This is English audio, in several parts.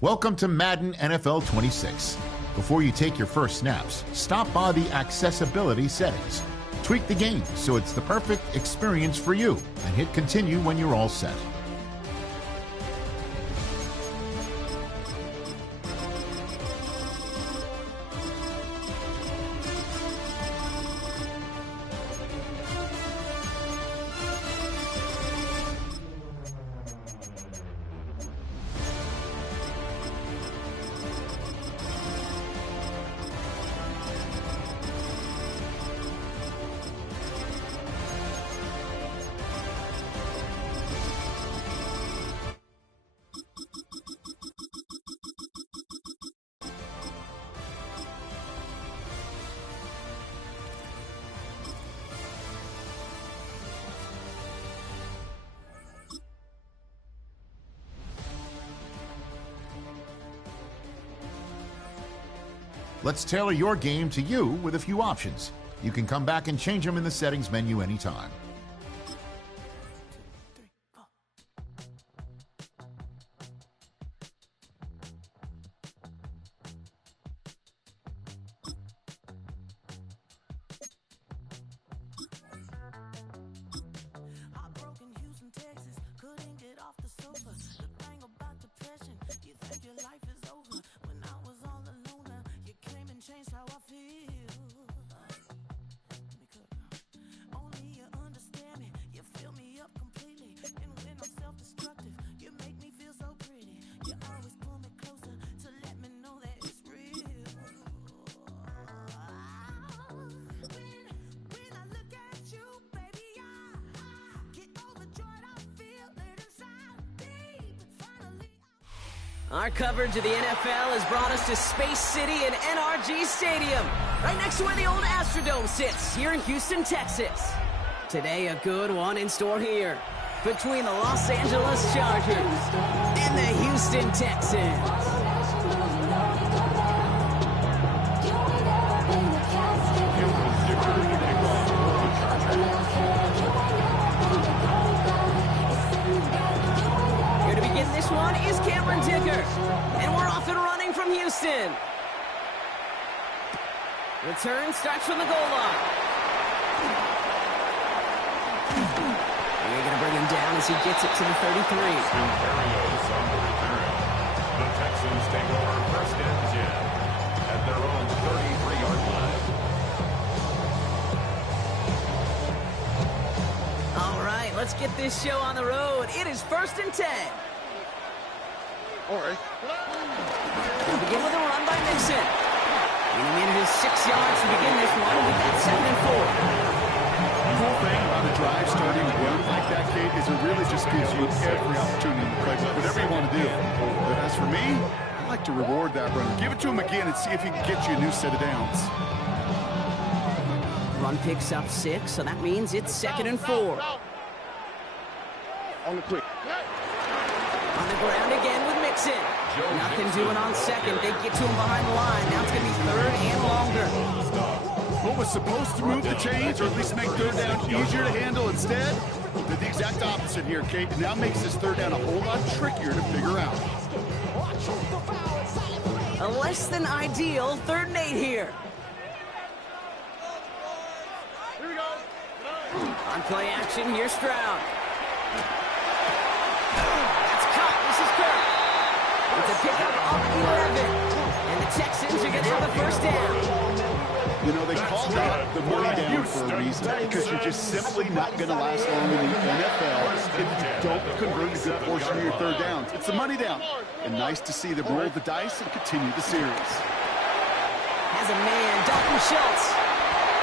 Welcome to Madden NFL 26. Before you take your first snaps, stop by the accessibility settings. Tweak the game so it's the perfect experience for you, and hit continue when you're all set. Let's tailor your game to you with a few options. You can come back and change them in the settings menu anytime. Our coverage of the NFL has brought us to Space City and NRG Stadium, right next to where the old Astrodome sits, here in Houston, Texas. Today, a good one in store here between the Los Angeles Chargers and the Houston Texans. This one is Cameron Dicker, and we're off and running from Houston. Return starts from the goal line. They're going to bring him down as he gets it to the 33. The Texans take over first and 10 at their own 33-yard line. All right, let's get this show on the road. It is first and 10. All right. We'll begin with a run by Mixon. Getting in his 6 yards to begin this one. We've got 7 and 4. The whole thing about a drive starting run like that, Kate, is it really just gives you every opportunity to play whatever you want to do. But as for me, I like to reward that run. Give it to him again and see if he can get you a new set of downs. Run picks up 6, so that means it's 2nd and 4. On the quick. On the ground again with Mixon. Nothing doing on 2nd. They get to him behind the line. Now it's going to be 3rd and longer. What was supposed to move the chains, or at least make 3rd down easier to handle instead, did the exact opposite here, Kate. It now makes this 3rd down a whole lot trickier to figure out. A less than ideal 3rd and 8 here. Here we go. On play action, here's Stroud. It's a pickup of 11. And the Texans are going to have the first down. You know, they call that the money down for a reason, because you're just simply not going to last long in the NFL if you don't convert a good portion of your 3rd downs. It's the money down. And nice to see them roll the dice and continue the series. Has a man, Dalton Schultz.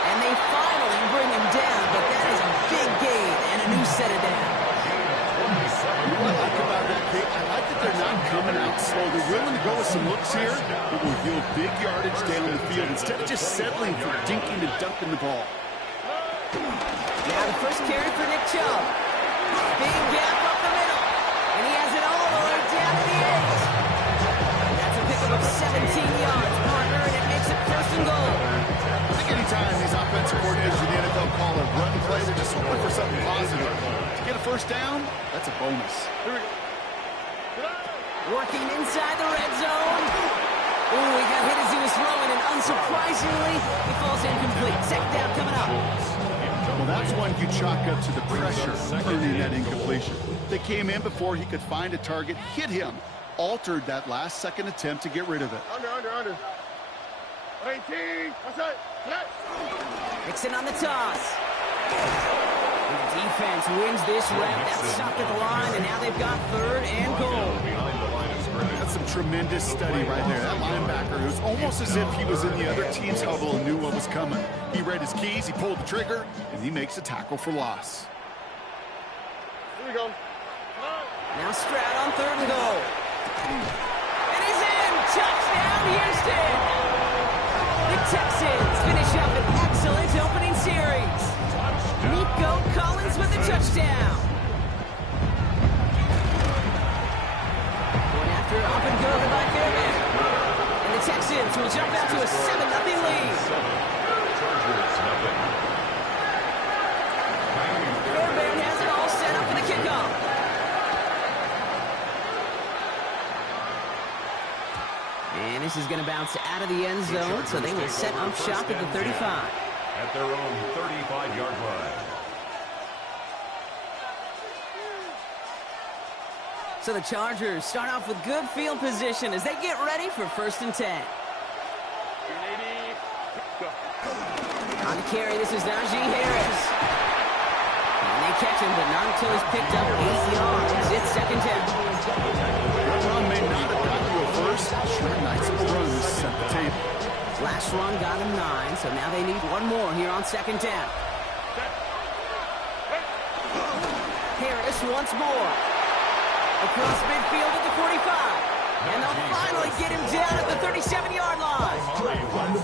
And they finally bring him down, but that is a big gain and a new set of downs. What I like about that, Kate, I like that they're not coming out slow. They're willing to go with some looks here that will yield big yardage down the field instead of just settling for dinking and dunking the ball. Now the first carry for Nick Chubb. Big gap up the middle. And he has it all the way down to the 8. That's a pickup of 17 yards, partner, and it makes it 1st and goal. I think anytime these offensive coordinators in the NFL call a run play, they're just looking for something positive. To get a 1st down, that's a bonus. Here we go. Working inside the red zone. Ooh, he got hit as he was throwing, and unsurprisingly, he falls incomplete. Second down coming up. Well, that's one you chalk up to the pressure earning that incompletion. They came in before he could find a target, hit him, altered that last second attempt to get rid of it. Under. 18. What's that? Nixon on the toss. And the defense wins this rep. That's stopped at the line, and now they've got 3rd and goal. That's some tremendous study right there. That linebacker, it was almost as if he was in the other team's huddle and knew what was coming. He read his keys, he pulled the trigger, and he makes a tackle for loss. Here we go. Now Stroud on 3rd and goal. And he's in! Touchdown, Houston! The Texans finish up an excellent opening series. Nico Collins with a touchdown. Going after up and good by Fairbairn. And the Texans will jump out to a 7-0 lead. Fairbairn has it all set up for the kickoff. And this is going to bounce out of the end zone, so they will set up shop at the 35. At their own 35-yard line. So the Chargers start off with good field position as they get ready for 1st and 10. On the carry, this is Najee Harris. And they catch him, but not until he's picked up 8 yards. It's 2nd down. That run may not have gotten you a first. Sure, nice run to set the table. Last run got him 9, so now they need one more here on 2nd down. Harris once more. Across midfield at the 45. And they'll finally get him down at the 37-yard line.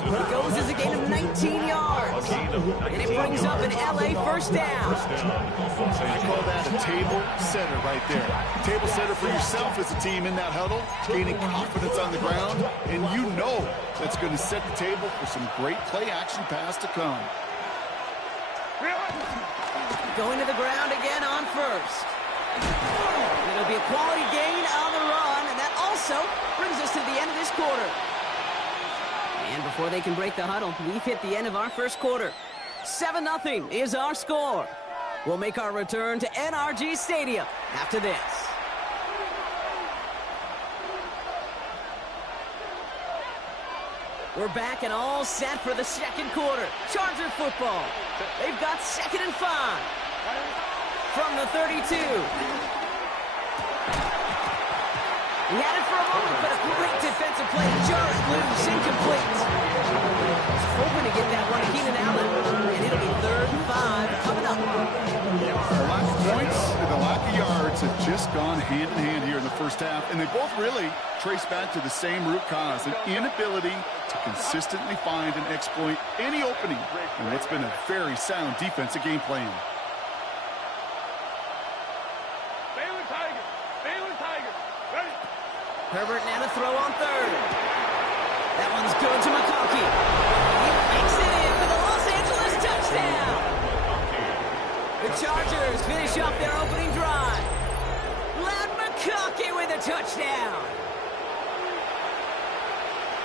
He goes as a gain of 19 yards. And it brings up an LA 1st down. I call that a table setter right there. Table setter for yourself as a team in that huddle, gaining confidence on the ground, and you know that's going to set the table for some great play-action pass to come. Going to the ground again on 1st. It'll be a quality gain on the run, and that also brings us to the end of this quarter. And before they can break the huddle, we've hit the end of our 1st quarter. 7-0 is our score. We'll make our return to NRG Stadium after this. We're back and all set for the 2nd quarter. Charger football. They've got 2nd and 5. From the 32. He had it for a moment, but a great defensive play. Jarrett loose, incomplete. He's hoping to get that one to Keenan Allen. And it'll be 3rd and 5 coming up. The lack of points and the lack of yards have just gone hand in hand here in the 1st half, and they both really trace back to the same root cause, an inability to consistently find and exploit any opening in what's been a very sound defensive game plan. Herbert now to throw on 3rd. That one's good to McConkey. He makes it in for the Los Angeles touchdown. The Chargers finish off their opening drive. Lad McConkey with a touchdown.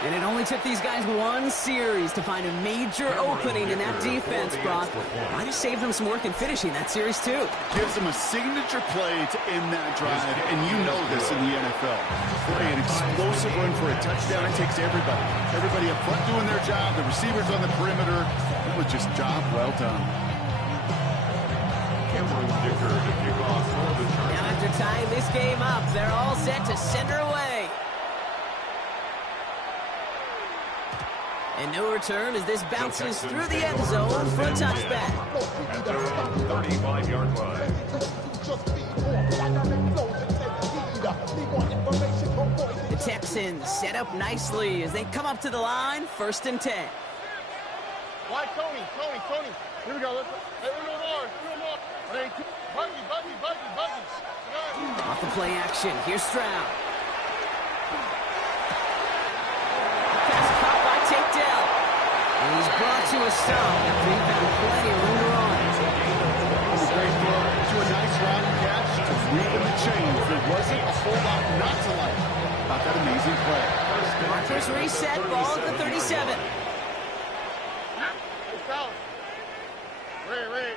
And it only took these guys one series to find a major opening in that defense, Brock. Might have saved them some work in finishing that series, too. Gives them a signature play to end that drive, and you know this in the NFL. For an explosive run for a touchdown, it takes everybody. Everybody up front doing their job, the receivers on the perimeter. It was just job well done. Now after tying this game up, they're all set to send her away. And no return as this bounces through the end zone for a touchback. At their own 35-yard line. The Texans set up nicely as they come up to the line, 1st and 10. Why, Tony? Here we go. Hey, we're moving on. Buggy. Off the play action, here's Stroud. Takedale. And he's brought to a stop after he found plenty of room to run. It was a great throw to a nice round catch to weaken the chains. There wasn't a whole lot not to like about that amazing play. Markers reset, ball at the 37. Wait.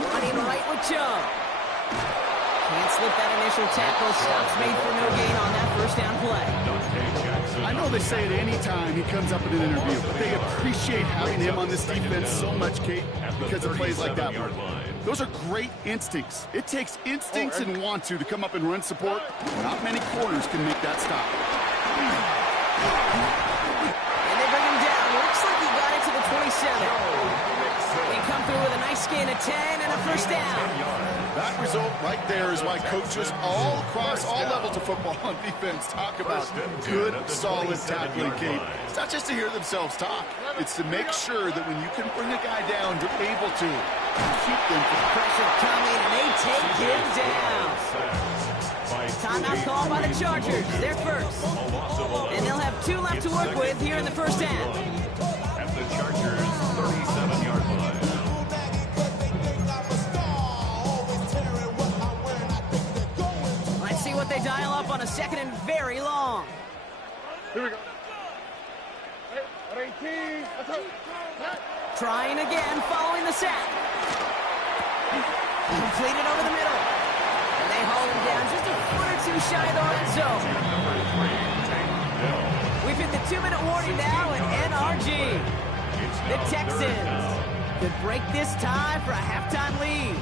Running right with Joe. Can't slip that initial tackle. Stops made for no gain on that first down play. I know they say it any time he comes up in an interview, but they appreciate having him on this defense so much, Kate, because of plays like that one. Those are great instincts. It takes instincts and want to come up and run support. Not many corners can make that stop. And they bring him down. Looks like he got it to the 27. They come through with a nice gain of 10 and a first down. That result right there is why coaches all across all levels of football on defense talk about good, solid tackling, Kate. It's not just to hear themselves talk. It's to make sure that when you can bring a guy down, you're able to keep them from Pressure coming, and they take him down. Timeout called by the Chargers. They're first. And they'll have 2 left to work with here in the first half. At the Chargers' 37-yard line. Let's see what they dial up on a second and very long. Here we go. Hey, 18. Trying again, following the sack. Completed over the middle. And they haul him down just a foot or two shy of the red zone. We've hit the 2-minute warning now in NRG. The Texans could break this tie for a halftime lead.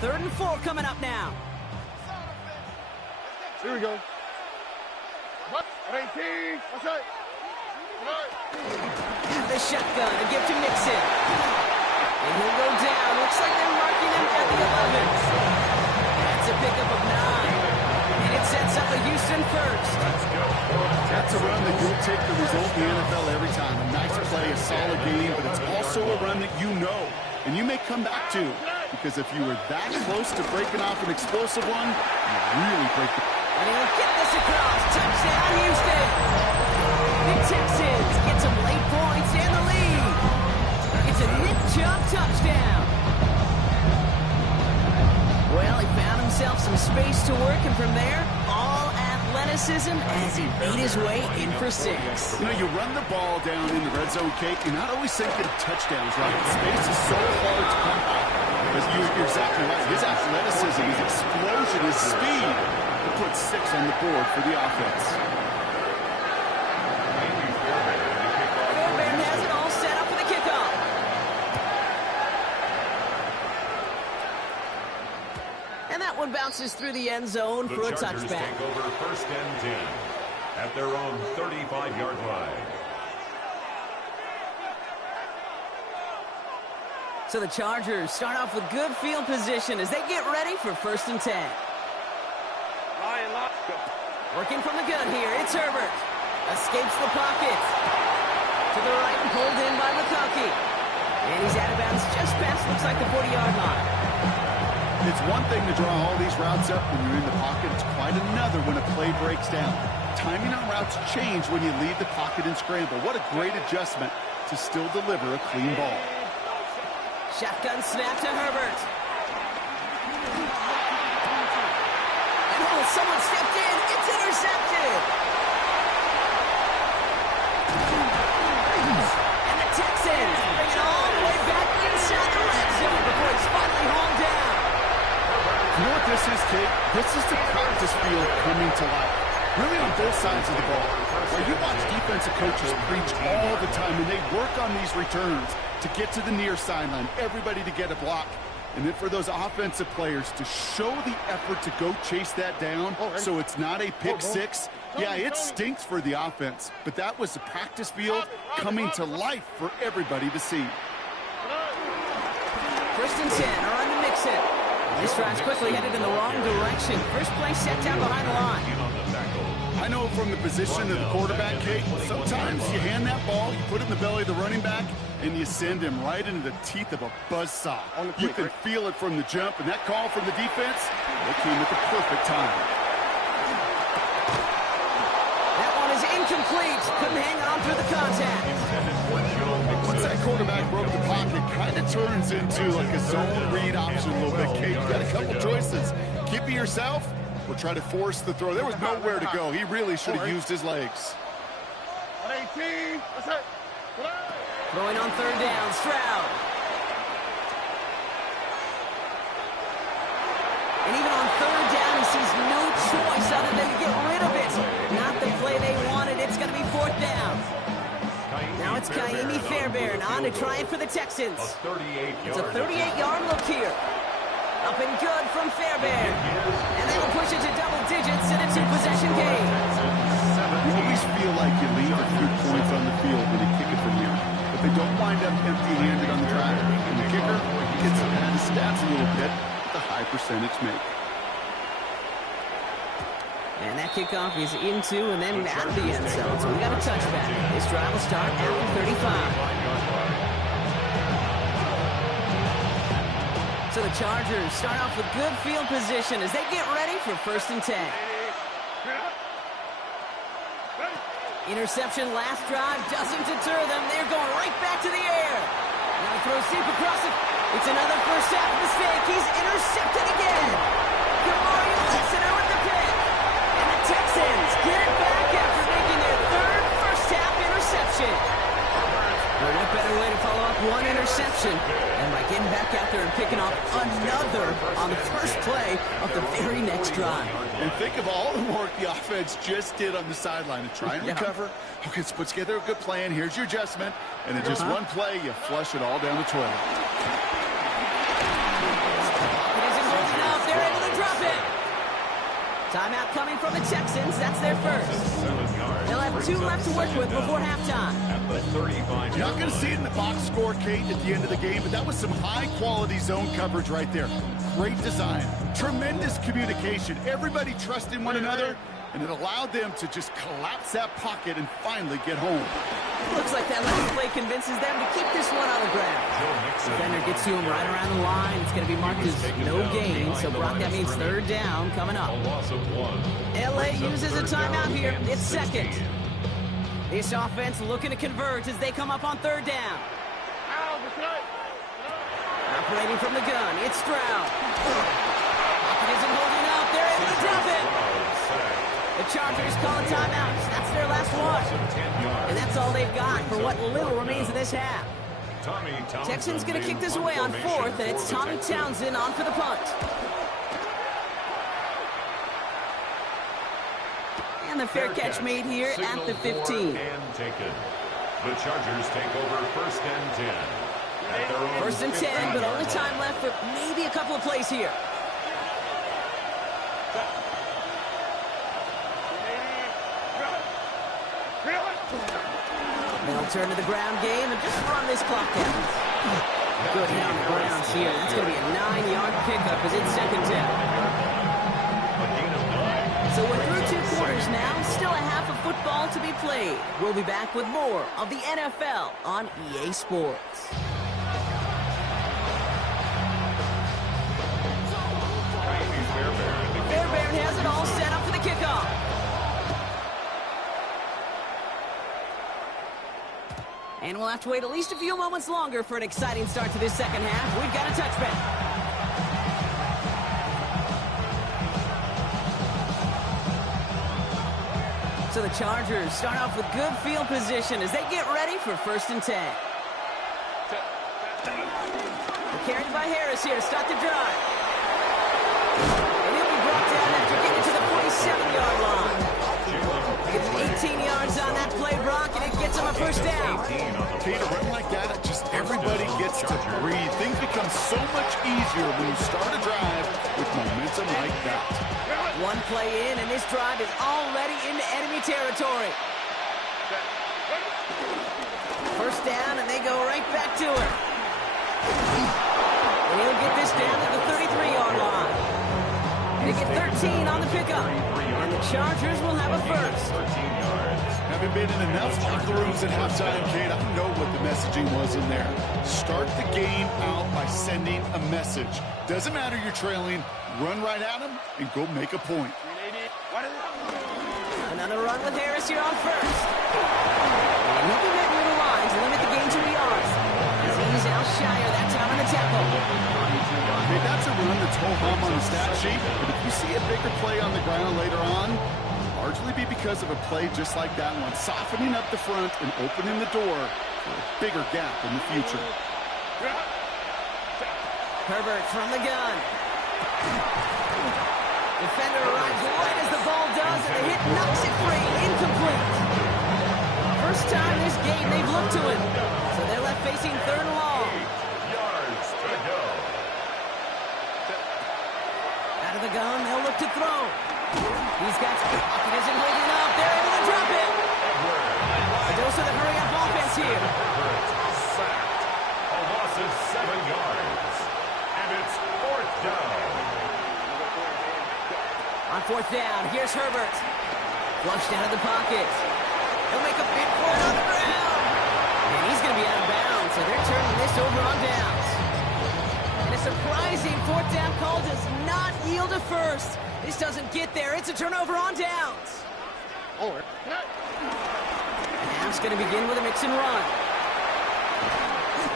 Third and 4 coming up now. Here we go. 18. That's right. The shotgun, a gift to Mixon. And he'll go down. Looks like they're marking him at the 11. That's a pickup of 9. And it sets up a Houston first. That's a run that you'll take the result in the NFL every time. A nice play, a solid game, but it's also a run that you know and you may come back to. Because if you were that close to breaking off an explosive one, you really break the... And he'll get this across. Touchdown, Houston. The Texans get some late points and the lead. It's a Nick Chubb touchdown. Well, he found himself some space to work, and from there, all athleticism as he made his way in for 6. You know, you run the ball down in the red zone, Kate, you're not always thinking touchdowns, right? Space is so hard to come by. Because you're exactly right. His athleticism, his explosion, his speed, he put 6 on the board for the offense. Fairbairn has it all set up for the kickoff. And that one bounces through the end zone for a touchback. The Chargers take over first and 10 at their own 35-yard line. So the Chargers start off with good field position as they get ready for first and 10. Working from the gun here, it's Herbert. Escapes the pocket. To the right and pulled in by McConkey. And he's out of bounds just past, looks like the 40-yard line. It's one thing to draw all these routes up when you're in the pocket. It's quite another when a play breaks down. Timing on routes change when you leave the pocket and scramble. What a great adjustment to still deliver a clean ball. Shotgun snap to Herbert. And someone stepped in. It's intercepted. And the Texans bring it all the way back inside the red zone before it's finally hauled down. You know what this is, Kate? This is the practice field coming to life. Really on both sides of the ball. Where you watch defensive coaches preach all the time, and they work on these returns to get to the near sideline, everybody to get a block. And then for those offensive players to show the effort to go chase that down so it's not a pick 6. Yeah, it stinks for the offense, but that was the practice field coming to life for everybody to see. First and 10, on to Mixon. This drive's quickly headed in the wrong direction. First play set down behind the line. I I know from the position of the quarterback, Kate, sometimes you hand that ball, you put it in the belly of the running back, and you send him right into the teeth of a buzzsaw. You can feel it from the jump, and that call from the defense, it came at the perfect time. That one is incomplete. Couldn't hang on through the contact. Once that quarterback broke the pocket, kind of turns into like a zone read option a little bit, Kate. You got a couple choices. Keep it yourself or try to force the throw. There was nowhere to go. He really should have used his legs. 18. That's it. Throwing on third down, Stroud. And even on third down, he sees no choice other than to get rid of it. Not the play they wanted. It's going to be fourth down. Now it's Kaimi Fairbairn on to try it for the Texans. It's a 38-yard look here. Up and good from Fairbairn. And they will push it to double digits in a two-possession game. You always feel like you leave a few points on the field when you kick it from here. But they don't wind up empty-handed on the drive. And the kicker gets to add his stats a little bit with a high percentage make. And that kickoff is into and then out of the end zone. So we got a touchback. This drive will start at the 35. So the Chargers start off with good field position as they get ready for 1st and 10. Interception last drive doesn't deter them. They're going right back to the air. Now throws deep across it. It's another first half mistake. He's intercepted again. Kamari Lassiter with the pick. And the Texans get it back after making their third first half interception. Well, what better way to follow up one interception than by getting back out there and picking off another on the first play of the very next drive. And think of all the work the offense just did on the sideline to try and recover. Okay, let's put together a good plan. Here's your adjustment. And in just one play, you flush it all down the toilet. It isn't holding up. They're able to drop it. Timeout coming from the Texans. That's their first. They'll have 2 left to work with before halftime. You're not going to see it in the box score, Kate, at the end of the game, but that was some high-quality zone coverage right there. Great design, tremendous communication, everybody trusting one another, and it allowed them to just collapse that pocket and finally get home. Looks like that last play convinces them to keep this one on the ground. Defender gets to him right around the line. It's going to be marked as no gain, so Brock, that means third down coming up. LA uses a timeout here. It's second. This offense looking to convert as they come up on third down. Operating from the gun, it's Stroud. Pocket isn't holding up. They're able to drop it. The Chargers call a timeout. That's their last one. And that's all they've got for what little remains of this half. Texans going to kick this away on 4th, and it's Tommy Townsend on for the punt. And the fair catch made here at the 15. The Chargers take over 1st and 10. 1st and 10, but only time left for maybe a couple of plays here. They'll turn to the ground game and just run this clock down. Good hit on the ground here. That's going to be a 9-yard pickup as it's 2nd down. So we're through 2 quarters now. Still a half of football to be played. We'll be back with more of the NFL on EA Sports. Fairbairn has it all set up for the kickoff. And we'll have to wait at least a few moments longer for an exciting start to this second half. We've got a touchback. So the Chargers start off with good field position as they get ready for 1st and 10. They're carried by Harris here to start the drive. And he'll be brought down after getting to the 47-yard line. Gets 18 yards on that play, Brock, and it gets him a first down. Kate, a run like that, just everybody gets to breathe. Things become so much easier when you start a drive with momentum like that. One play in, and this drive is already into enemy territory. First down, and they go right back to it. And he'll get this down to the 33-yard line. They get 13 on the pickup. And the Chargers will have a first. 13 yards. Having been in enough locker rooms at halftime, Kate, I know what the messaging was in there. Start the game out by sending a message. Doesn't matter you're trailing, run right at them and go make a point. Another run with Harris here on first. And he'll be met near the line to limit the game to 3 yards. As he's Alshire that time on the tackle. Okay, that's a run that's ho-hum on the stat sheet, but if you see a bigger play on the ground later on, largely be because of a play just like that one, softening up the front and opening the door for a bigger gap in the future. Herbert from the gun. Defender arrives right as the ball does, and the hit knocks it free. Incomplete. First time this game they've looked to him. So they're left facing third and long. 8 yards to go. Out of the gun, they'll look to throw. He's got pocket isn't holding up. They're able to drop it. A dose of the hurry-up offense here. Sacked. A loss of 7 yards. And it's 4th down. On 4th down, here's Herbert. Flushed out of the pocket. He'll make a big for it on the ground. And he's going to be out of bounds, so they're turning this over on downs. And a surprising 4th down call does not yield a first. This doesn't get there. It's a turnover on downs. And now it's going to begin with a mix and run.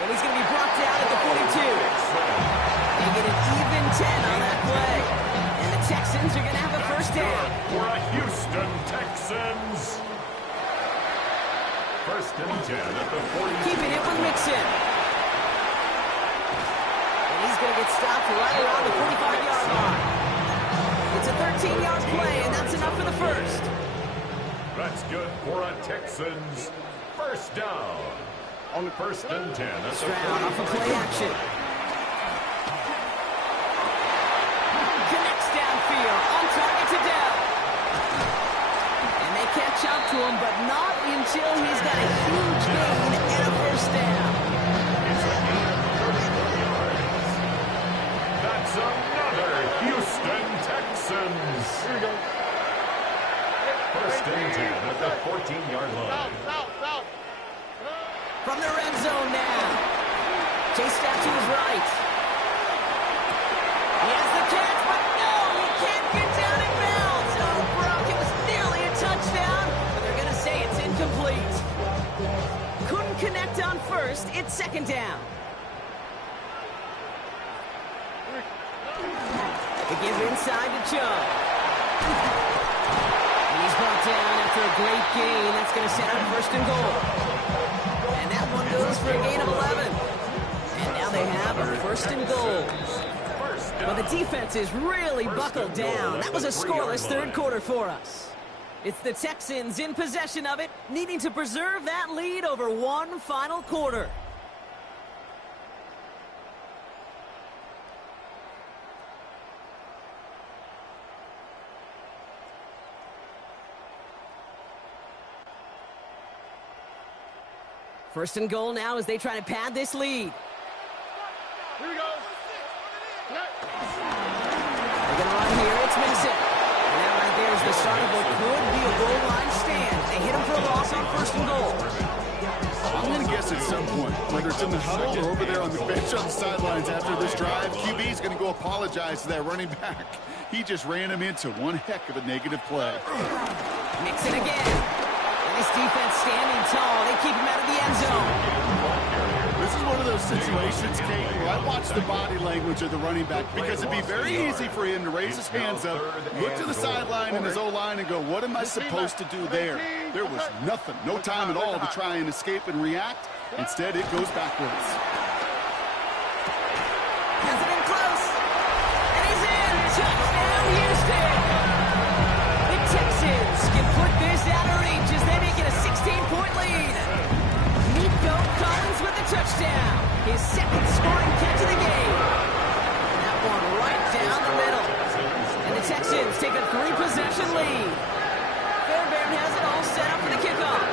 And he's going to be brought down at the 42. They get an even 10 on that play. And the Texans are going to have a first down. For a Houston Texans. 1st and 10 at the 42. Keeping it with Mixon. And he's going to get stopped right around the 45-yard line. It's a 13-yard play, and that's enough for the first. That's good for a Texans first down. On the 1st and 10 at the Stroud off of play action. Connects downfield, on target to Dell. And they catch up to him, but not until he's got a huge gain and a first down. It's a gain of 34 yards. That's another Houston Texans. Here we go. 1st and 10 at the 14-yard line. From the red zone now. Chased out to his right. He has the catch, but no, he can't get down in bounds. Oh, Brock, it was nearly a touchdown, but they're going to say it's incomplete. Couldn't connect on first. It's 2nd down. They give inside to Chubb. And he's brought down after a great gain. That's going to set up 1st and goal. And that one goes for a gain of 11. And now they have a 1st and goal. Well, the defense is really buckled down. That was a scoreless 3rd quarter for us. It's the Texans in possession of it, needing to preserve that lead over one final quarter. First and goal now as they try to pad this lead. Here we go. They're going to run here. It's Mason. And that right there is the start of what could be a goal line stand. They hit him for a loss on 1st and goal. I'm going to guess at some point, whether it's in the huddle or over there on the bench on the sidelines after this drive, QB is going to go apologize to that running back. He just ran him into one heck of a negative play. Mixon again. This defense standing tall. They keep him out of the end zone. This is one of those situations, Kate, where I watch the body language of the running back because it'd be very easy for him to raise his hands up, look to the sideline and his O-line and go, what am I supposed to do there? There was nothing, no time at all to try and escape and react. Instead, it goes backwards. Has it in close. And he's in. Touchdown, Houston. The Texans can put this out of reach as they make it a 16-point lead. Nico Collins with the touchdown. His 2nd scoring catch of the game. And that one right down the middle. And the Texans take a 3-possession lead. Fairbairn has it all set up for the kickoff.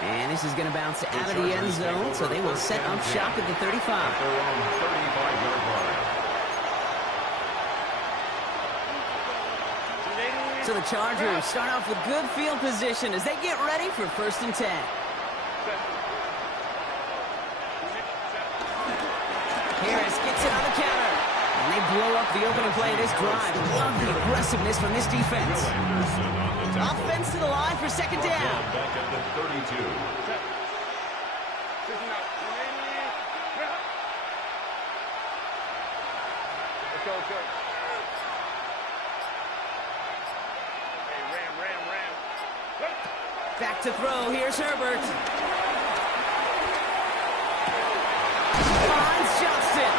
And this is going to bounce out of the end zone, so they will set up shop at the 35. So the Chargers start off with good field position as they get ready for 1st and 10. Harris gets it on the counter. And they blow up the opening play of this drive. Love the aggressiveness from this defense. Offense to the line for 2nd down. Back at the 32. Let's go. Ram. Back to throw. Here's Herbert. Finds Johnston.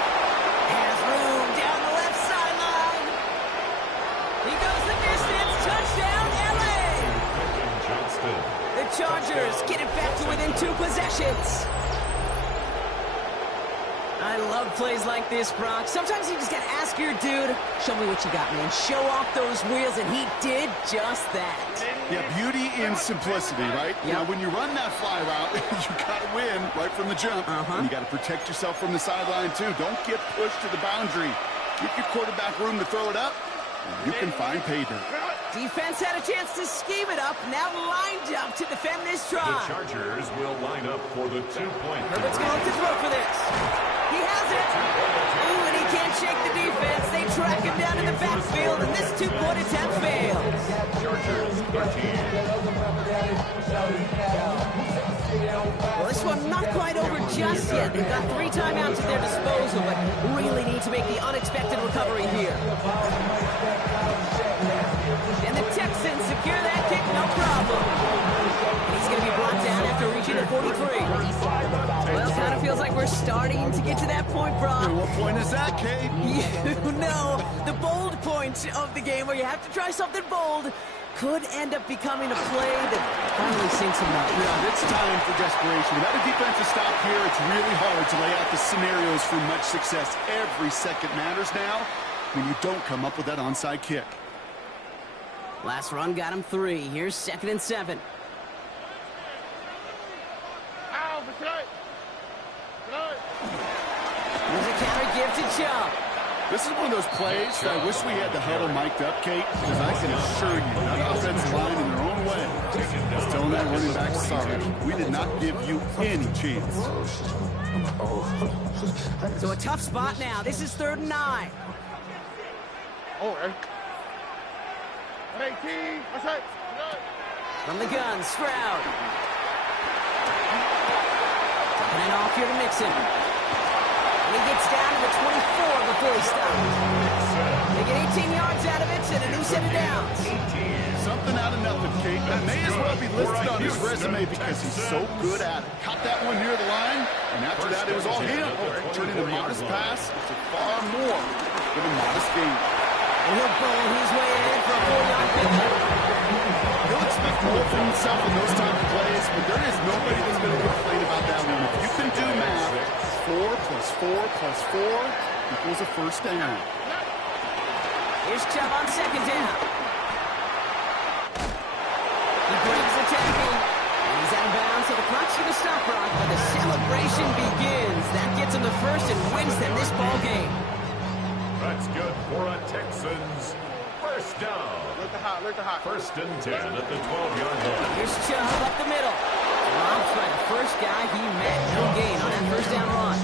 Has room down the left sideline. He goes the distance. Touchdown, LA. Johnston. The Chargers get it back to within 2 possessions. I love plays like this, Brock. Sometimes you just got to ask your dude, show me what you got, man. Show off those wheels, and he did just that. Yeah, beauty in simplicity, right? Yep. Now, when you run that fly route, you got to win right from the jump. And you got to protect yourself from the sideline, too. Don't get pushed to the boundary. Give your quarterback room to throw it up, and you can find pay dirt. Defense had a chance to scheme it up, now lined up to defend this The try. Chargers will line up for the 2-point Herbert's going to look to throw for this. He has it. Ooh, and he can't shake the defense. They track him down in the backfield, and this 2-point attempt fails. Chargers 13. Well, this one not quite over just yet. They've got 3 timeouts at their disposal, but really need to make the unexpected recovery here. And the Texans secure that kick, no problem. And he's going to be brought down after reaching the 43. Well, it kind of feels like we're starting to get to that point, Brock. And what point is that, Kate? You know, the bold point of the game where you have to try something bold could end up becoming a play that finally sinks him out. Yeah, it's time for desperation. Without a defensive stop here, it's really hard to lay out the scenarios for much success. Every second matters now when you don't come up with that onside kick. Last run got him 3. Here's 2nd and 7. Ow, tonight. Here's a counter give to Chubb. This is one of those plays that I wish we had the huddle mic'd up, Kate, because I can assure you that offensive line in their own way is telling that running back, sorry, we did not give you any chance. So a tough spot now. This is 3rd and 9. Oh, right. 18. That's right. From the gun, Stroud. Taking it off here to Mixon. And he gets down to the 24 before he stops. They get 18 yards out of it and a new set of downs. Something out of nothing, Kate. That may as well be listed on his resume because he's so good at it. Caught that one near the line, and after that it was all him. Turning a modest pass to far more than a modest gain. And he'll bowl his way in for a 4-yard pickup. He'll expect more from himself in those type of plays, but there is nobody that's going to complain about that one. If you can do math, 4 plus 4 plus 4 equals a 1st down. Here's Chubb on 2nd down. He breaks the tackle. And he's out of bounds, so the clock's going to stop, Brock, but the celebration begins. That gets him the 1st and wins them this ball game. That's good for a Texans 1st down. Look the hot. 1st and 10 at the 12-yard line. Here's Chubb up the middle. Dropped by the first guy he met. No gain on that 1st down run.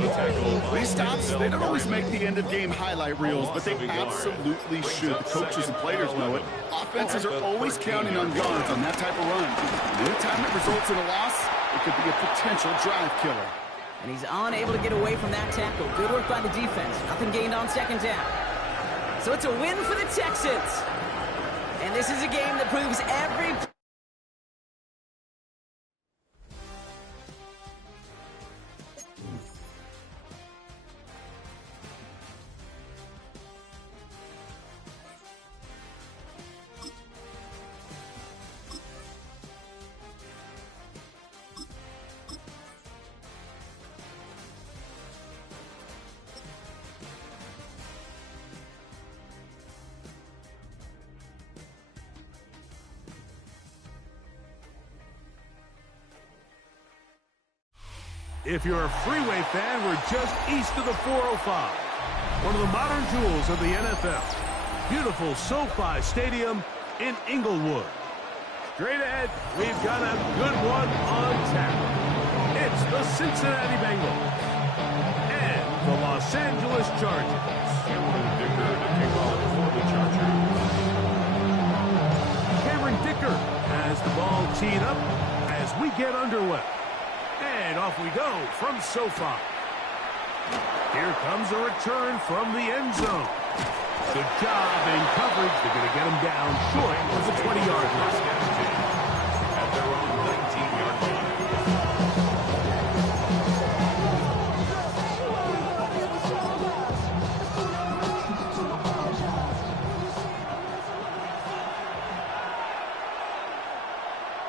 The tackle. These stops, they don't always make the end-of-game highlight reels, but they absolutely should. The coaches and players know it. Offenses are always counting on guards on that type of run. And anytime it results in a loss, it could be a potential drive killer. And he's unable to get away from that tackle. Good work by the defense. Nothing gained on 2nd down. So it's a win for the Texans. And this is a game that proves every... If you're a freeway fan, we're just east of the 405. One of the modern jewels of the NFL. beautiful SoFi Stadium in Inglewood. Straight ahead, we've got a good one on tap. It's the Cincinnati Bengals and the Los Angeles Chargers. Cameron Dicker to kick off for the Chargers. Cameron Dicker has the ball teed up as we get underway. And off we go from SoFi. Here comes a return from the end zone. Good job in coverage. They're going to get him down short of the 20-yard line. At their own 19-yard line.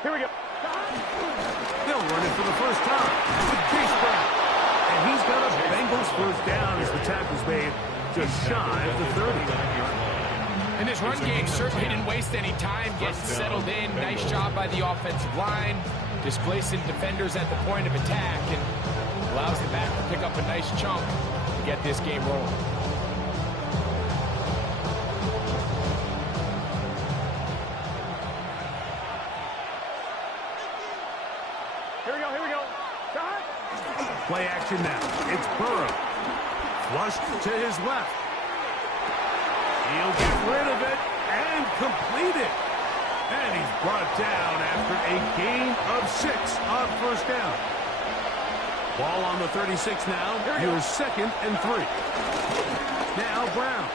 Here we go. They'll run it for the first time with Chase Brown. And he's got a Bengals first down as the tackle's made just shy of the 30. And this run game certainly didn't waste any time getting settled in. Nice job by the offensive line, displacing defenders at the point of attack, and allows the back to pick up a nice chunk to get this game rolling. Here we go. Here we go. Play action now. It's Burrow. Flushed to his left. He'll get rid of it and complete it. And he's brought down after a gain of 6 on first down. Ball on the 36 now. Here's 2nd and 3. Now Brown.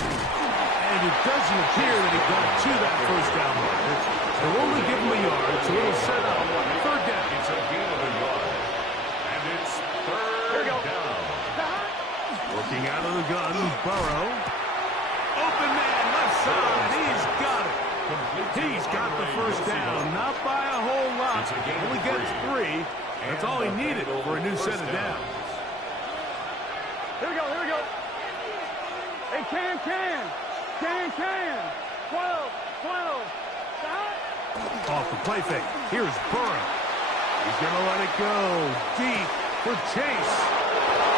And it doesn't appear that he got to that first down marker. They'll only give him a yard, so it'll set up 3rd down. It's a gain of a yard. And it's 3rd down. Working out of the gun, Burrow. Open man, left side. He's got it. He's got the first down. Not by a whole lot. Only gets 3. That's all he needed for a new set of downs. Here we go. Here we go. Hey, can. 12. Off the play fake. Here's Burrow. He's going to let it go deep for Chase.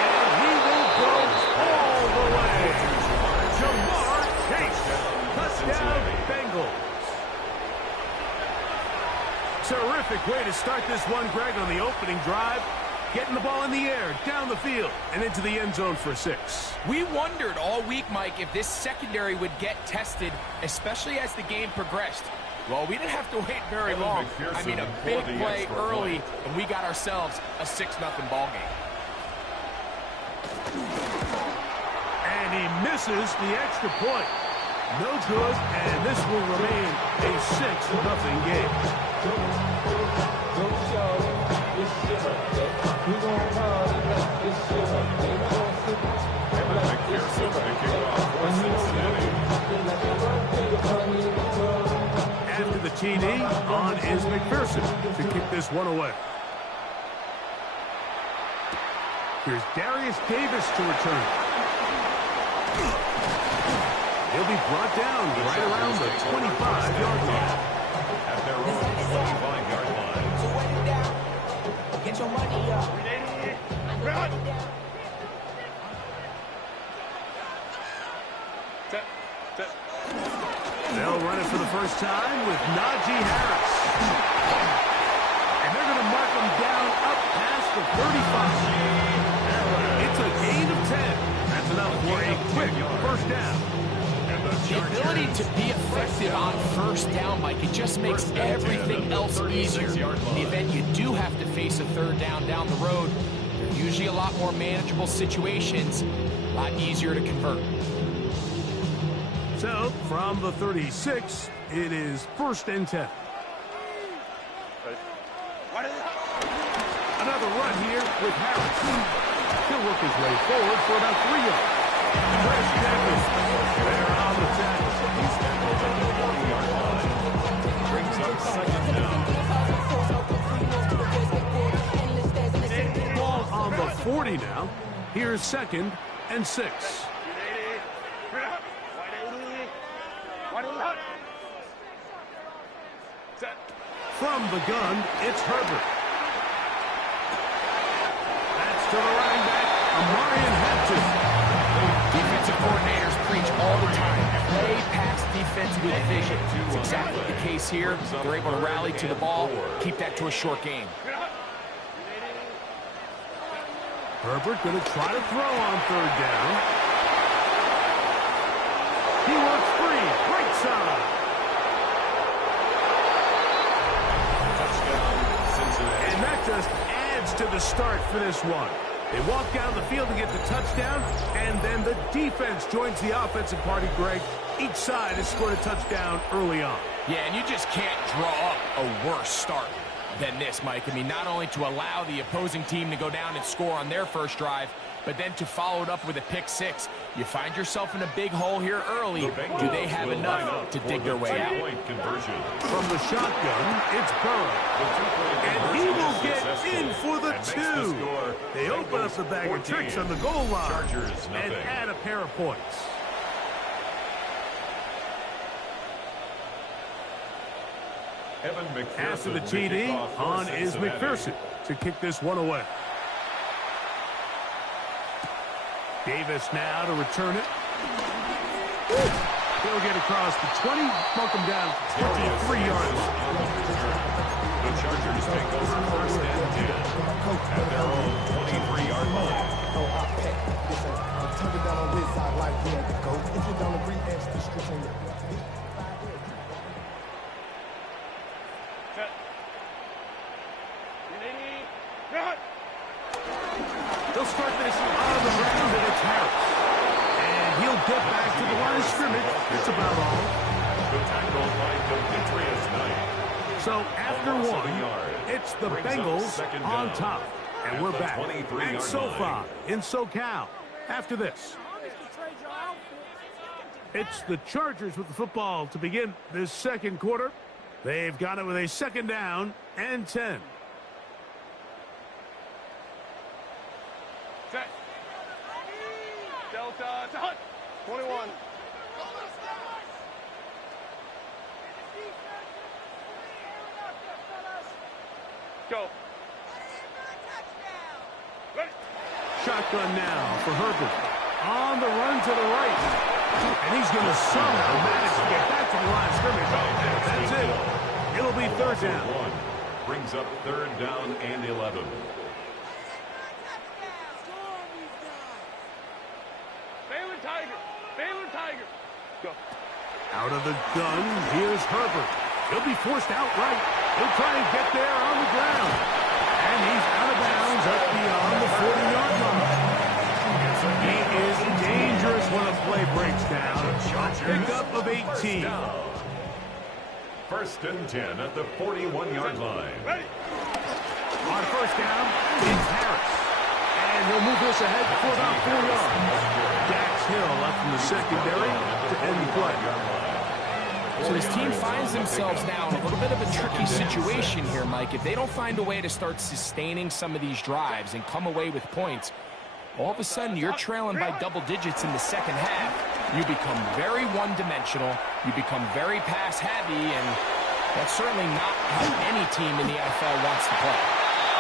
And he will go all the way. Jamar Chase. Touchdown, Bengals. Terrific way to start this one, Greg, on the opening drive. Getting the ball in the air, down the field, and into the end zone for 6. We wondered all week, Mike, if this secondary would get tested, especially as the game progressed. Well, we didn't have to wait very long. I mean, a big play early, and we got ourselves a 6-0 ball game. And he misses the extra point. No good, and this will remain a 6-0 game. After the TD, on is McPherson to kick this one away. Here's Darius Davis to return. He'll be brought down right around the 25-yard line. At their own 25-yard line. So wet it down. Get your money up. They'll run it for the first time with Najee Harris. And they're going to mark him down up past the 35. It's a gain of 10. That's enough for a quick first down. The ability to be effective on first down, Mike, it just makes everything else easier. In the event you do have to face a 3rd down the road, they're usually a lot more manageable situations, a lot easier to convert. So, from the 36, it is 1st and 10. Another run here with Harris. He'll work his way forward for about 3 yards. Fresh tackle. They're on the tackle. He's tackled at the 40-yard line. Brings up 2nd down. Ball on the 40 now. Here's 2nd and 6. From the gun, it's Herbert. That's to the running back, Amarian Hampton. Defensive coordinators preach all the time. play past defense with vision. It's exactly the case here. They're able to rally to the ball, keep that to a short game. Herbert going to try to throw on third down. He works free. Right side. Touchdown, Cincinnati. And that just adds to the start for this one. They walk down the field to get the touchdown, and then the defense joins the offensive party, Greg. Each side has scored a touchdown early on. Yeah, and you just can't draw up a worse start than this, Mike. I mean, not only to allow the opposing team to go down and score on their first drive, but then to follow it up with a pick six. You find yourself in a big hole here early. Do they have enough to dig their way out? From the shotgun, it's Burrow. And he will get in for the two. They open up the bag of tricks on the goal line and add a pair of points. After the TD, on is McPherson to kick this one away. Davis now to return it. He'll get across the 20, mark him down 23 yards. The Chargers take over first and 10 at their own 23-yard line. They'll start this on the ground, and it's Harris. And he'll get back to the line of scrimmage. That's about all. The tackle by Demetrius Knight. So after one, it's the Bengals on top. And we're back at SoFi in SoCal after this. It's the Chargers with the football to begin this second quarter. They've got it with a second down and 10. Set. Delta to Hunt. 21. Go. Ready. Shotgun now for Herbert. On the run to the right. And he's going to somehow manage to get back to the line of scrimmage. That's it. It'll be third down. Brings up third down and 11. Baylor Tiger. Go. Out of the gun, here's Herbert. He'll be forced out right. He'll try and get there on the ground. And he's out of bounds up beyond the 40-yard line. He is dangerous when a play breaks down. A pickup of 18. First and 10 at the 41-yard line. Ready. On first down, it's Harris. And he'll move this ahead for about 4 yards. Dax Hill up from the secondary to end the play. So this team finds themselves now in a little bit of a tricky situation here, Mike. If they don't find a way to start sustaining some of these drives and come away with points, all of a sudden you're trailing by double digits in the second half. You become very one-dimensional. You become very pass-heavy, and that's certainly not how any team in the NFL wants to play.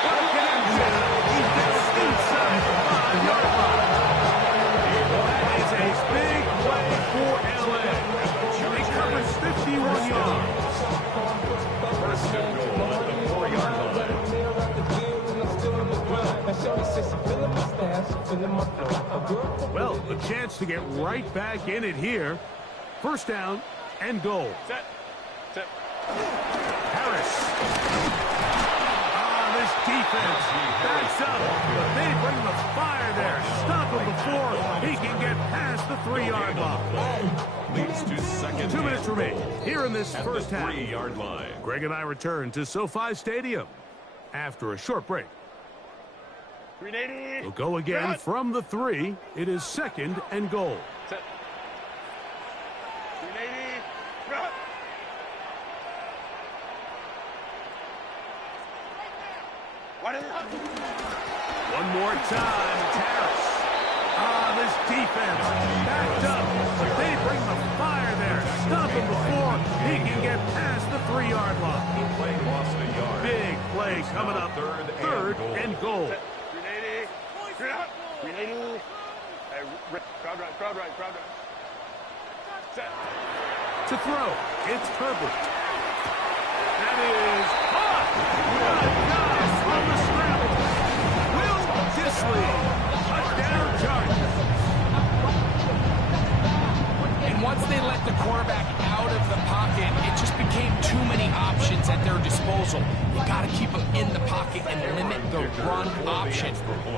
He's inside the 5-yard line. That is a big play for LA. He covers 51 yards. First and goal at the 4-yard line. Well, a chance to get right back in it here. First down and goal. Set. Harris. This defense backs up, but they bring the fire there. Stop him before he can get past the 3-yard line. Leads to second. 2 minutes remain here in this first half. 3-yard line. Greg and I return to SoFi Stadium after a short break. 380. We'll go again from the 3. It is second and goal. Set. 380. Run. One more time, it's Harris. This defense backed up, but they bring the fire there. Stop him before he can get past the 3-yard line. Play lost a yard. Big play coming up. Third and goal. 380. 380. Hey, crowd right. To throw, it's Herbert. That is caught. Good job on the scramble. Will Disley, touchdown Chargers. And once they let the quarterback out of the pocket, it just became too many options at their disposal. You got to keep him in the pocket and limit the run option.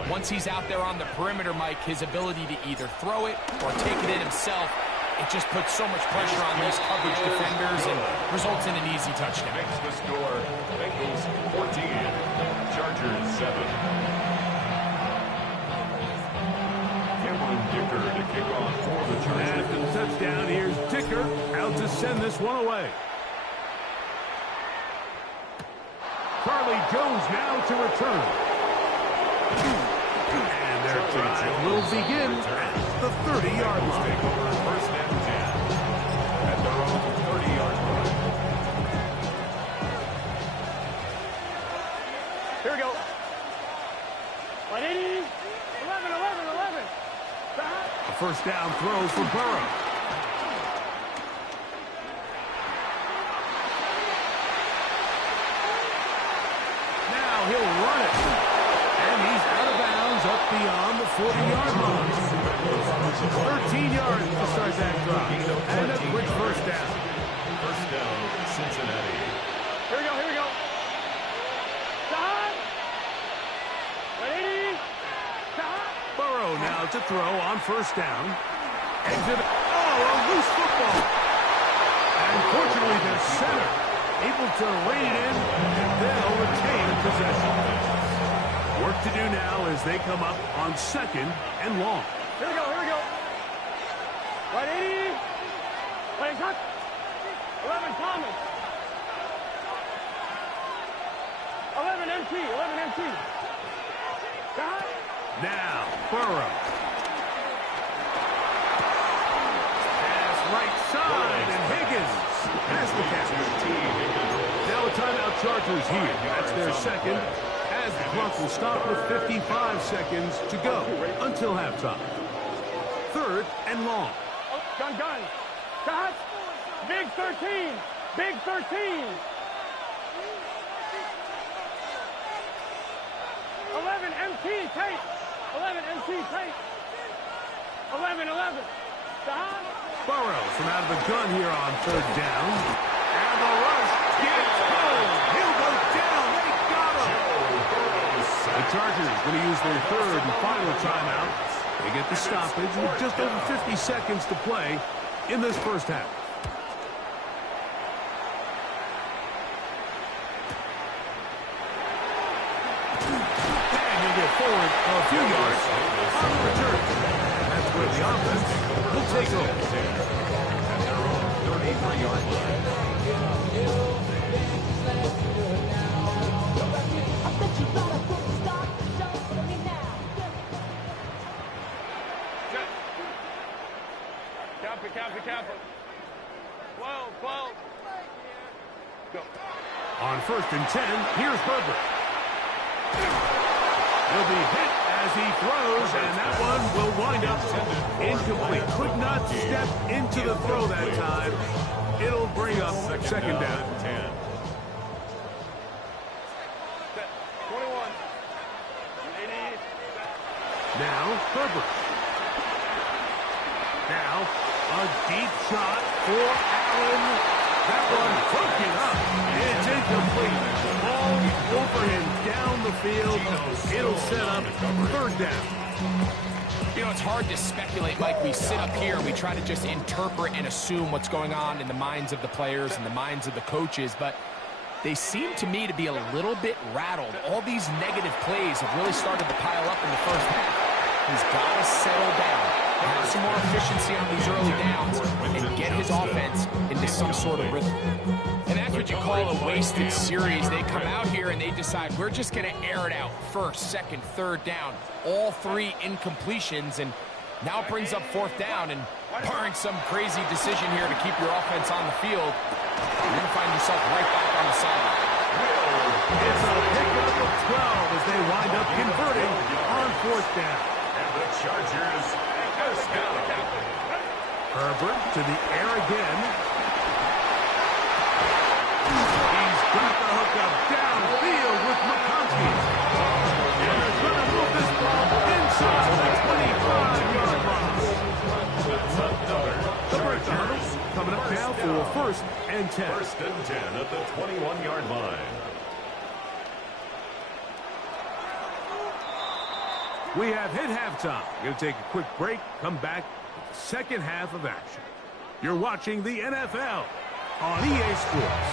Once he's out there on the perimeter, Mike, his ability to either throw it or take it in himself, it just puts so much pressure on these coverage defenders and results in an easy touchdown. Makes the score Bengals 14, Chargers 7. Cameron Dicker to kick off for the Chargers. After the touchdown, here's Dicker out to send this one away. Charlie Jones now to return. And their drive will begin at the 30-yard line. Take over first and 10 at their own 30-yard line. Here we go. 180. 11. A first down throw for Burrow. Now he'll run it. And he's out of bounds up beyond the 40-yard line. 13 yards to start that drive. And a quick first down. First down, Cincinnati. Here we go. Stop. 180. Stop. Burrow now to throw on first down. Exit. Oh, a loose football. And fortunately, their center able to rein it in, and they'll retain possession. Work to do now as they come up on second and long. Here we go. 180. Playing cut. 11 Thomas. 11 MT. Stop. Now, Burrow. Pass right side, and Higgins has the catch. Now a timeout Chargers here. That's their second, as the clock will stop with 55 seconds to go until halftime. Third and long. Oh, gun. Stop. Big 13. 11 MT tape. 11. Stop. Burrow from out of the gun here on third down. And the rush gets home. He'll go down. They got him. The Chargers going to use their third and final timeout. They get the stoppage with just over 50 seconds to play in this first half. And he'll get forward a few yards on the return. That's where the offense will take over. At their own 33-yard line. Copy. 12. Go. On first and 10, here's Herbert. He'll be hit as he throws, and that one will wind up incomplete. Could not step into the throw that time. It'll bring up second down. 10. 21. Now, Herbert. Now, a deep shot for Allen. That one broken up. It's incomplete. Ball over him down the field. It'll set up third down. You know, it's hard to speculate, Mike. We sit up here and we try to just interpret and assume what's going on in the minds of the players and the minds of the coaches, but they seem to me to be a little bit rattled. All these negative plays have really started to pile up in the first half. He's got to settle down, have some more efficiency on these early downs, and get his offense into some sort of rhythm. And that's what you call a wasted series. They come out here and they decide, we're just going to air it out. First, second, third down, all three incompletions, and now it brings up fourth down, and barring some crazy decision here to keep your offense on the field, you're going to find yourself right back on the sideline. It's a pickup of 12 as they wind up converting on fourth down. And the Chargers first down. Herbert to the air again. He's got the hookup downfield with McConkey. And they're going to move this ball inside the 25-yard line. The break down coming up now for first and 10. First and 10 at the 21-yard line. We have hit halftime. Going to take a quick break, come back with the second half of action. You're watching the NFL on EA Sports.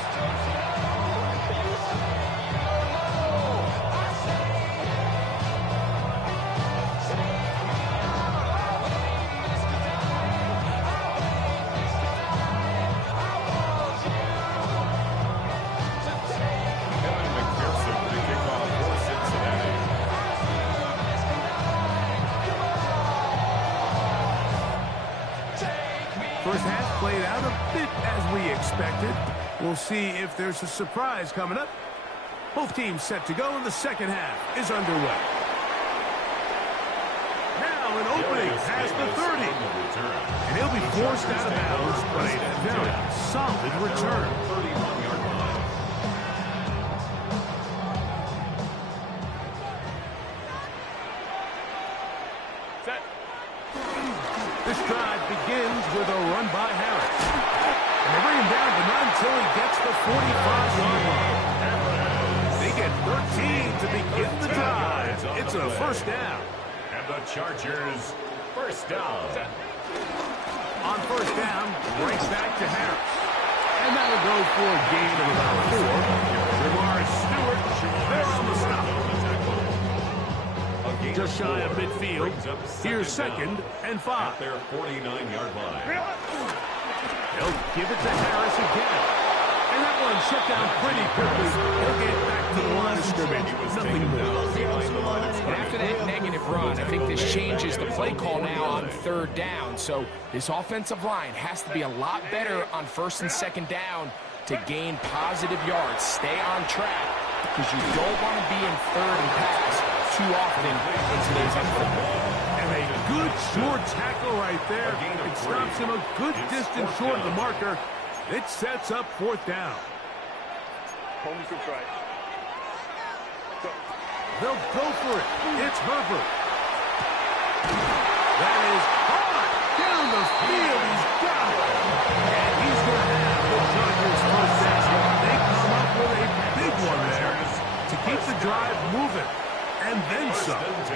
First half played out a bit as we expected. We'll see if there's a surprise coming up. Both teams set to go, and the second half is underway. Now an opening past the 30. And he'll be forced out of bounds, but a very solid return. 31-yard line. This drive begins with a run by Harris. And they bring him down, but not until he gets the 45-yard line. They get 13 to begin the drive. It's a first down. And the Chargers, first down. On first down, right back to Harris. And that'll go for a gain of about 4. Jamar Stewart, they're on the stop. Just shy of midfield. Here's second and 5. At their 49-yard line. They'll give it to Harris again. And that one shut down pretty quickly. He'll get back to the line of scrimmage. Nothing more. And after that negative run, I think this changes the play call now on third down. So this offensive line has to be a lot better on first and second down to gain positive yards. Stay on track because you don't want to be in third and pass too often in today's NFL. And a good short tackle right there. It stops him a good distance short of the marker. It sets up fourth down. They'll go for it. It's Herbert. That is hard. Down the field. He's got it. And he's going to have the Chargers first down. They come up with a big one there to keep the drive moving. And then some. Give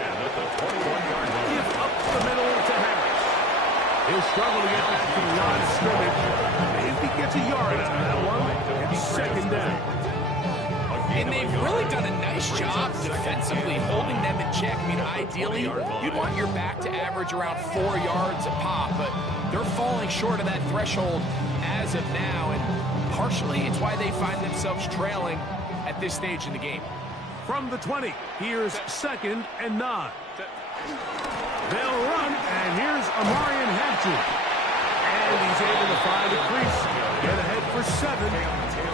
up the middle to Harris. He'll struggle to get back to the line of scrimmage. Maybe gets a yard out of that one. It's second down. And they've really done a nice job defensively holding them in check. I mean, ideally, you'd want your back to average around 4 yards a pop, but they're falling short of that threshold as of now, and partially it's why they find themselves trailing at this stage in the game. From the 20, here's second and 9. They'll run, and here's Amarian Hatcher. And he's able to find a crease. Get ahead for 7.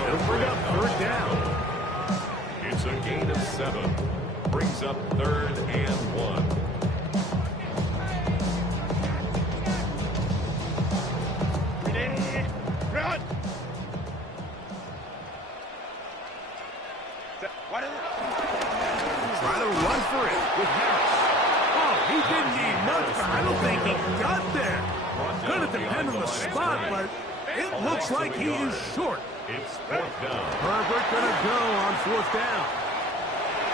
They'll bring up third down. It's a gain of 7. Brings up third and 1. Run! Try to run for it with Harris. Oh, he didn't need much, but I don't think he got there. Going to depend on the spot, but it looks like he is short. It's fourth down. Herbert going to go on fourth down.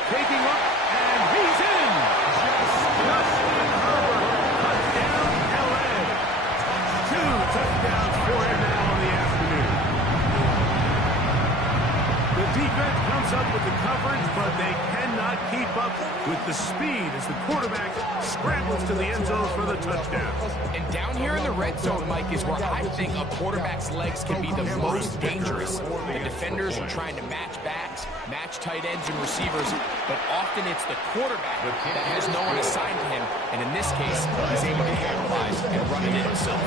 Taking up, and he's in. Justin Herbert, touchdown LA. 2 touchdowns for him now in the afternoon. The defense comes up with the coverage, but they cannot keep up with the speed as the quarterback scrambles to the end zone for the touchdown. And down here in the red zone, Mike, is where I think a quarterback's legs can be the most dangerous. The defenders are trying to match backs, match tight ends and receivers, but often it's the quarterback that has no one assigned to him, and in this case, he's able to capitalize and run it in himself.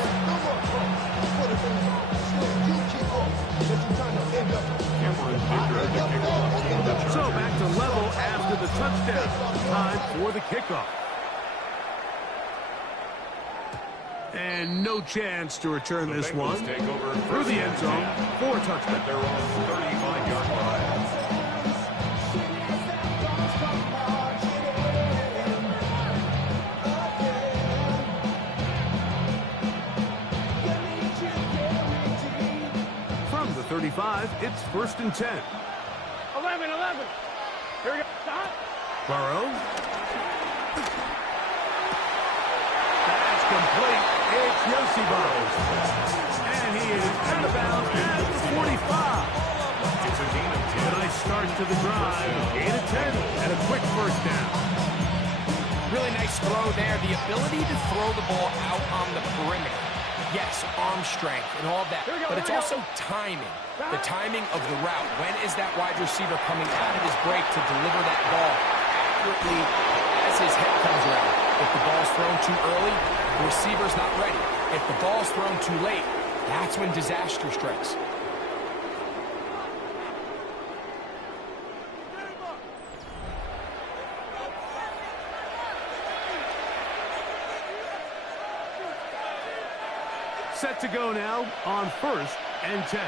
So back to level after the touchdown. Time for the kickoff. And no chance to return this one. Through the end zone for a touchdown. Their own 35-yard line. From the 35, it's 1st and 10. 11. Here we go. Stop. Burrow. That's complete. It's Yosiba. And he is out of bounds at the 45. It's a gain of 10. A nice start to the drive. Gain of 10 and a quick first down. Really nice throw there. The ability to throw the ball out on the perimeter. Yes, arm strength and all that, but it's also timing. The timing of the route. When is that wide receiver coming out of his break to deliver that ball accurately as his head comes around? If the ball's thrown too early, the receiver's not ready. If the ball's thrown too late, that's when disaster strikes. Set to go now on 1st and 10.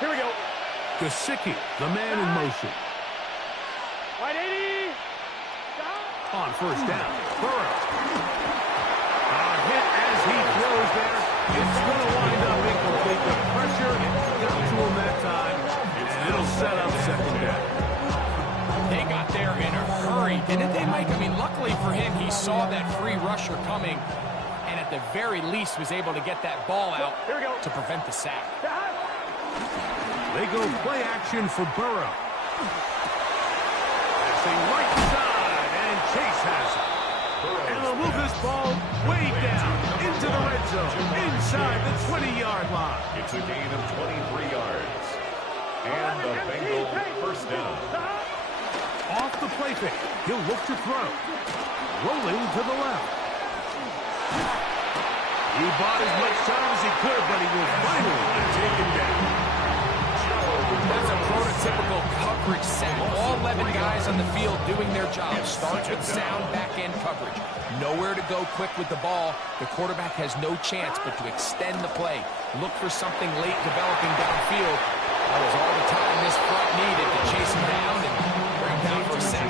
Here we go. Gesicki, the man in motion. Right 80. On 1st down, Burrow. A hit as he throws there. It's going to wind up incomplete. The pressure got to him that time, and it'll set up 2nd down. They got there in a hurry, didn't they, Mike? I mean, luckily for him, he saw that free rusher coming, and at the very least was able to get that ball out to prevent the sack. They go play action for Burrow. Passing right side, and Chase has it. And they'll move this ball way down into the red zone, inside the 20-yard line. It's a gain of 23 yards. And the Bengal 1st down. Off the play fake, he'll look to throw. Rolling to the left. He bought as much time as he could, but he will finally be taken down. That's a prototypical coverage sack. All 11 guys on the field doing their job. Starts with sound back-end coverage. Nowhere to go quick with the ball. The quarterback has no chance but to extend the play. Look for something late developing downfield. That was all the time this front needed to chase him down and bring him down for a sack.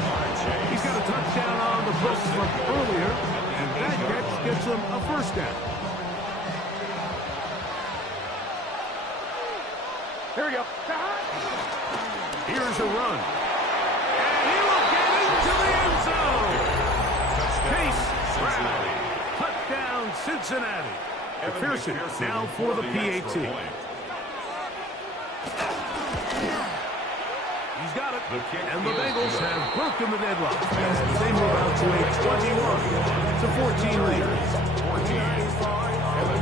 He's got a touchdown on the books from earlier, and that catch gets him a 1st down. Here we go. Here's a run. And he will get into the end zone. Chase Brown. Touchdown, Cincinnati. Pearson now for the PAT. He's got it. And the Bengals have broken the deadlock. They move out to a 21-14 lead.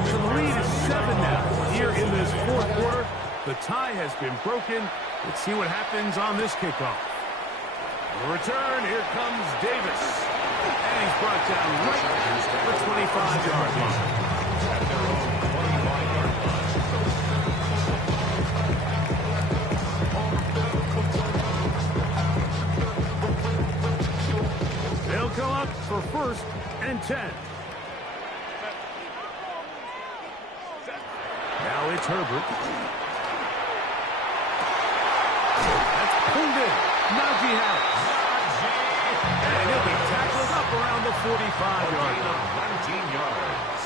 So the lead is 7 now here in this 4th quarter. The tie has been broken. Let's see what happens on this kickoff. The return, here comes Davis. And he's brought down right at the 25-yard line. At their own 25-yard line. They'll come up for 1st and 10. Now it's Herbert. Pulled in. Najee Harris. And he'll be tackled up around the 45-yard line. 19 yards.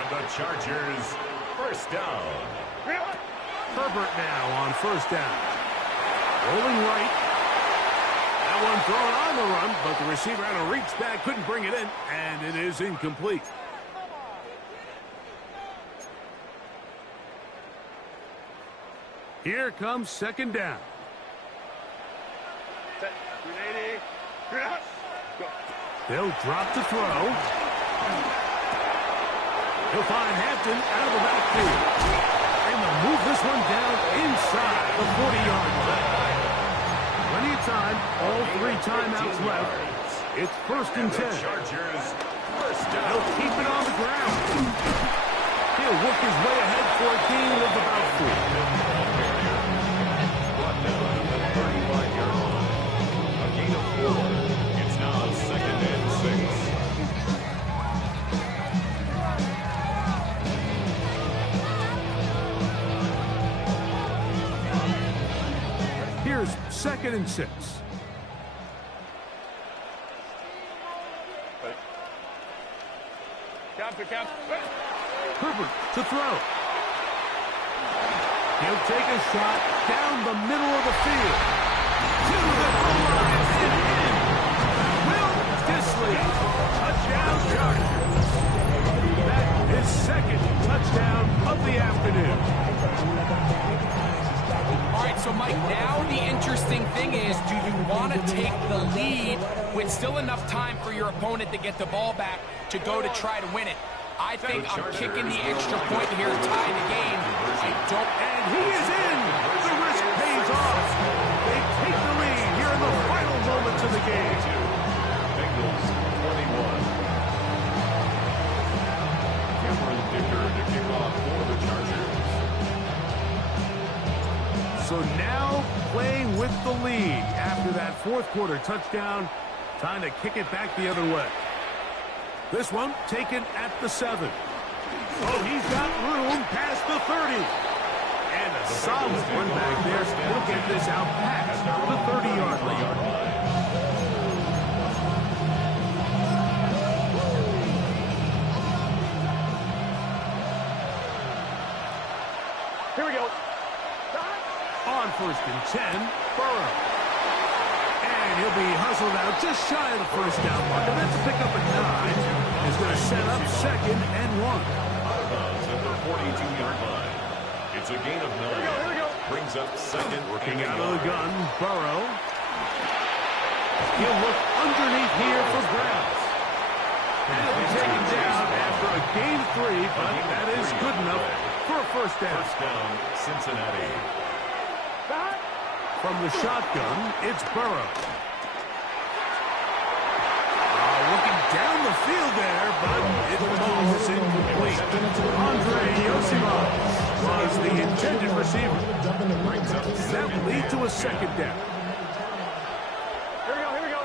And the Chargers 1st down. Herbert now on 1st down. Rolling right. That one thrown on the run, but the receiver had to reach back, couldn't bring it in, and it is incomplete. Here comes 2nd down. They'll drop the throw. He'll find Hampton out of the backfield. And they'll move this one down inside the 40-yard line. Plenty of time. All 3 timeouts left. It's 1st and 10. Chargers 1st down. He'll keep it on the ground. He'll work his way ahead for a gain of about 3. Brought down at the 35-yard line. A gain of 4. It's now 2nd and 6. 2nd and 6. Herbert to throw. He'll take a shot down the middle of the field. To the goal line and in. Will Disley. Touchdown Chargers. That is 2nd touchdown of the afternoon. All right, so Mike, now the interesting thing is, do you want to take the lead with still enough time for your opponent to get the ball back to go to try to win it? I think I'm kicking the extra point here to tie the game. I don't. And he is in. The risk pays off. They take the lead here in the final moments of the game. Bengals 21. Cameron Dicker to kick off for the Chargers. So now playing with the lead after that 4th quarter touchdown. Time to kick it back the other way. This one taken at the 7. Oh, he's got room past the 30. And a solid one back there. He'll get this out past the 30-yard line. Here we go. On 1st and 10, Burrow. And he'll be hustled out just shy of the 1st down mark. And that's a pickup at 9. Is going to set up 2nd and 1. Out of bounds at the 42-yard line. It's a gain of 9. Here we go. Brings up 2nd. Working out of the gun, Burrow. He'll look underneath here for Browns. And he'll be taken down after a gain 3, but that is good enough for a 1st down. First down, Cincinnati. From the shotgun, it's Burrow. Looking down the field there, but it falls incomplete. Andre Yosimov was the intended receiver. That will lead to a 2nd down. Here we go.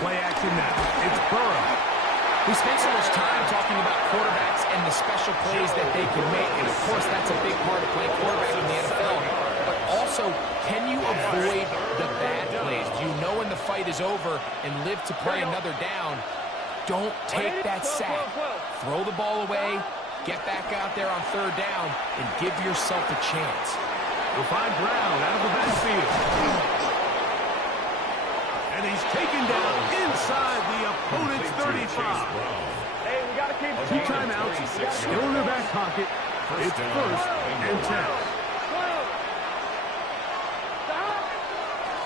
Play action now. It's Burrow. We spent so much time talking about quarterbacks and the special plays that they can make, and of course that's a big part of playing quarterback in the NFL. But also, can you avoid the bad plays? Do you know when the fight is over and live to play another down? Don't take that sack. Throw the ball away, get back out there on 3rd down, and give yourself a chance. We'll find Brown out of the backfield. And he's taken down inside the opponent's 35. Hey, we got to keep 2 timeouts, still in their back pocket. It's 1st and 10.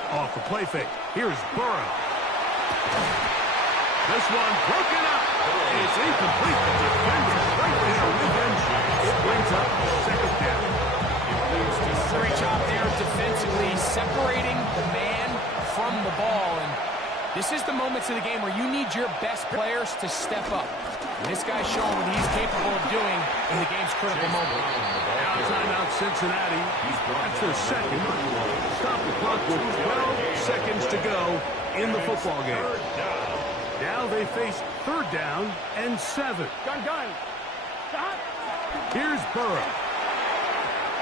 Off the play fake. Here's Burrow. This one broken up. It's incomplete. The defender right there with him. It brings up 2nd down. Great job there defensively, separating the man from the ball. And this is the moments of the game where you need your best players to step up. And this guy's showing what he's capable of doing in the game's critical moment. Now timeout Cincinnati. That's their 2nd. Stop the clock with 12 seconds to go in the football game. Now they face 3rd down and 7. Gun. Stop. Here's Burrow.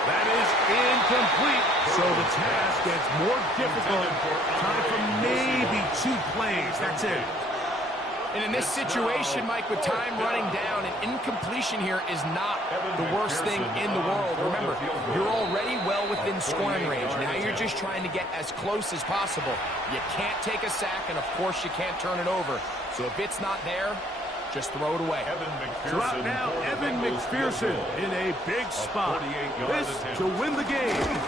That is incomplete. So the task gets more difficult. Time for maybe 2 plays. That's it. And in this situation, Mike, with time running down, an incompletion here is not the worst thing in the world. Remember, you're already well within scoring range. Now you're just trying to get as close as possible. You can't take a sack, and of course you can't turn it over. So if it's not there, just throw it away. So out now, Evan McPherson in a big spot. This to win the game.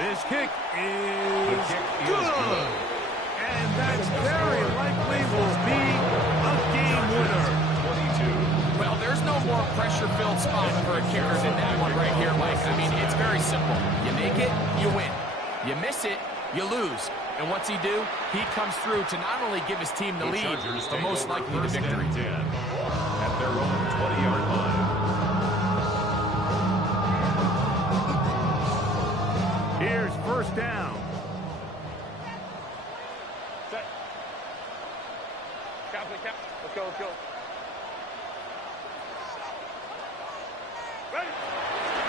This kick is good. And that's very likely will be a game winner. Well, there's no more pressure-filled spot for a kicker than that one right here, Mike. I mean, it's very simple. You make it, you win. You miss it, you lose. And what's he do? He comes through to not only give his team the lead, but most likely the victory. At their own 20-yard line. Here's 1st down. Set. Let's go.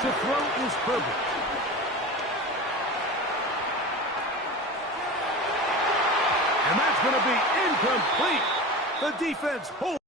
To throw is Herbert. And that's going to be incomplete. The defense holds.